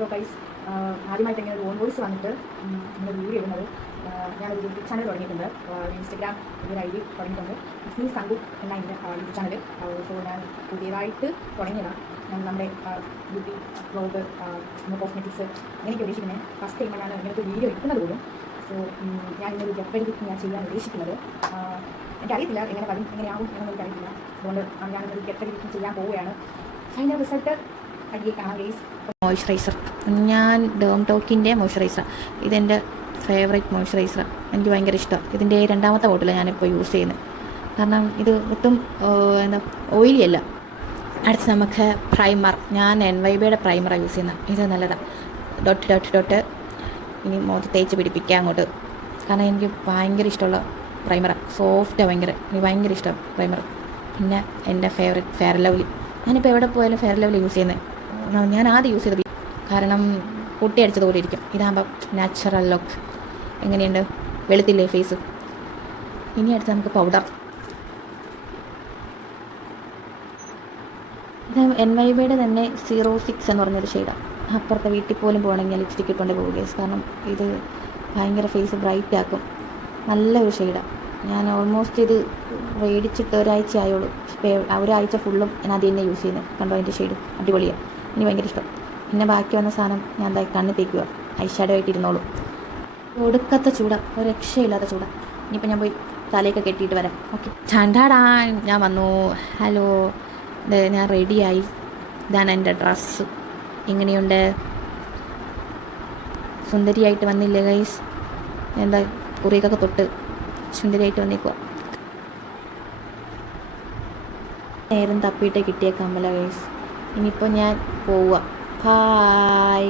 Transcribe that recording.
Hello guys, ആദ്യമായിട്ട് ഇങ്ങനെ ഒരു ഓൺ വോയിസ് വന്നിട്ട് ഇങ്ങനെ വീഡിയോ ഇടുന്നത്. ഞാനൊരു യൂട്യൂബ് ചാനൽ തുടങ്ങിയിട്ടുണ്ട്, ഒരു ഇൻസ്റ്റഗ്രാം ഒരു ഐ ഡി തുടങ്ങിയിട്ടുണ്ട്. ബിസിനസ് സംഘു എന്ന എൻ്റെ യൂട്യൂബ് ചാനൽ. സോ ഞാൻ പുതിയതായിട്ട് തുടങ്ങിയതാണ്. ഞാൻ നമ്മുടെ ബ്യൂട്ടി വ്ലോഗ്, കോസ്മെറ്റിക്സ് അങ്ങനെയൊക്കെ ഉദ്ദേശിക്കുന്നത്. ഫസ്റ്റ് ടൈമാണ് ഇങ്ങനത്തെ വീഡിയോ ഇടുന്നത് പോലും. സോ ഞാൻ ഇന്നൊരു ഗെറ്റ് ഞാൻ ചെയ്യാൻ ഉദ്ദേശിക്കുന്നത്. എനിക്കറിയത്തില്ല എങ്ങനെ വരും, എങ്ങനെയാവും എന്നൊന്നും എനിക്കറിയില്ല. അതുകൊണ്ട് ഞാനൊരു ഗെറ്റ് ചെയ്യാൻ പോവുകയാണ്. ഫൈനൽ റിസൾട്ട് അടിയെ കാണാം ഗൈസ്. മോയ്സ്ചറൈസർ, ഞാൻ ഡേം ടോക്കിൻ്റെ മോയ്സ്ചറൈസർ. ഇതെൻ്റെ ഫേവറേറ്റ് മോയ്സ്ചറൈസർ. എനിക്ക് ഭയങ്കര ഇഷ്ടം. ഇതിൻ്റെ രണ്ടാമത്തെ ബോട്ടിലാണ് ഞാനിപ്പോൾ യൂസ് ചെയ്യുന്നത്. കാരണം ഇത് ഒട്ടും ഓയിലി അല്ല. അടുത്ത് നമുക്ക് പ്രൈമർ. ഞാൻ NYBയുടെ പ്രൈമറാണ് യൂസ് ചെയ്യുന്നത്. ഇത് നല്ലതാണ്. ഡോട്ട് ഇനി മുഖത്ത് തേച്ച് പിടിപ്പിക്കുക അങ്ങോട്ട്. കാരണം എനിക്ക് ഭയങ്കര ഇഷ്ടമുള്ള പ്രൈമറാണ്. സോഫ്റ്റാണ് ഭയങ്കര. എനിക്ക് ഭയങ്കര ഇഷ്ടം പ്രൈമർ. പിന്നെ എൻ്റെ ഫേവറേറ്റ് ഫെയർ ലവ്ലി. ഞാനിപ്പോൾ എവിടെ പോയാലും ഫെയർ ലവ്ലി യൂസ് ചെയ്യുന്നത്. ഞാൻ ആദ്യം യൂസ് ചെയ്തത് കാരണം പൊട്ടി അടിച്ചതുപോലെ ഇരിക്കും. ഇതാകുമ്പം നാച്ചുറൽ ലുക്ക്. എങ്ങനെയുണ്ട്, വെളുത്തില്ലേ ഫേസ്? ഇനി അടുത്ത് നമുക്ക് പൗഡർ. ഇത് NYBയുടെ തന്നെ 06 എന്ന് പറഞ്ഞൊരു ഷെയ്ഡാണ്. അപ്പുറത്തെ വീട്ടിൽ പോലും പോകണമെങ്കിൽ ലിപ്സ്റ്റിക്ക് ഇട്ടുകൊണ്ട് പോകുക. കാരണം ഇത് ഭയങ്കര ഫേസ് ബ്രൈറ്റ് ആക്കും. നല്ലൊരു ഷെയ്ഡാണ്. ഞാൻ ഓൾമോസ്റ്റ് ഇത് മേടിച്ചിട്ട് ഒരാഴ്ച ആയുള്ളൂ. ഒരാഴ്ച ഫുള്ളും ഞാൻ അത് തന്നെ യൂസ് ചെയ്യുന്നത്. കണ്ടോ അതിൻ്റെ ഷെയ്ഡ് അടിപൊളിയാണ്. എനിക്ക് ഭയങ്കര ഇഷ്ടം. പിന്നെ ബാക്കി വന്ന സാധനം ഞാൻ എന്താ കണ്ണ് തേക്കുക. ഐ ഷാഡോ ആയിട്ട് ഇരുന്നോളൂ. ഒടുക്കത്ത ചൂട, ഒരു രക്ഷയില്ലാത്ത ചൂട. ഇനിയിപ്പോൾ ഞാൻ പോയി തലയൊക്കെ കെട്ടിയിട്ട് വരാം. ഓക്കെ, ചണ്ടാടാ ഞാൻ വന്നു. ഹലോ, ഞാൻ റെഡിയായി. ഇതാണ് എൻ്റെ ഡ്രസ്സ്. എങ്ങനെയുണ്ട്? സുന്ദരിയായിട്ട് വന്നില്ലേ ഗൈസ്? എന്താ കുറിയൊക്കെ തൊട്ട് സുന്ദരിയായിട്ട് വന്നേക്കുക. നേരം തപ്പിയിട്ട് കിട്ടിയ കമ്മല ഗൈസ്. ഇനിയിപ്പോൾ ഞാൻ പോവുക. ബായ്.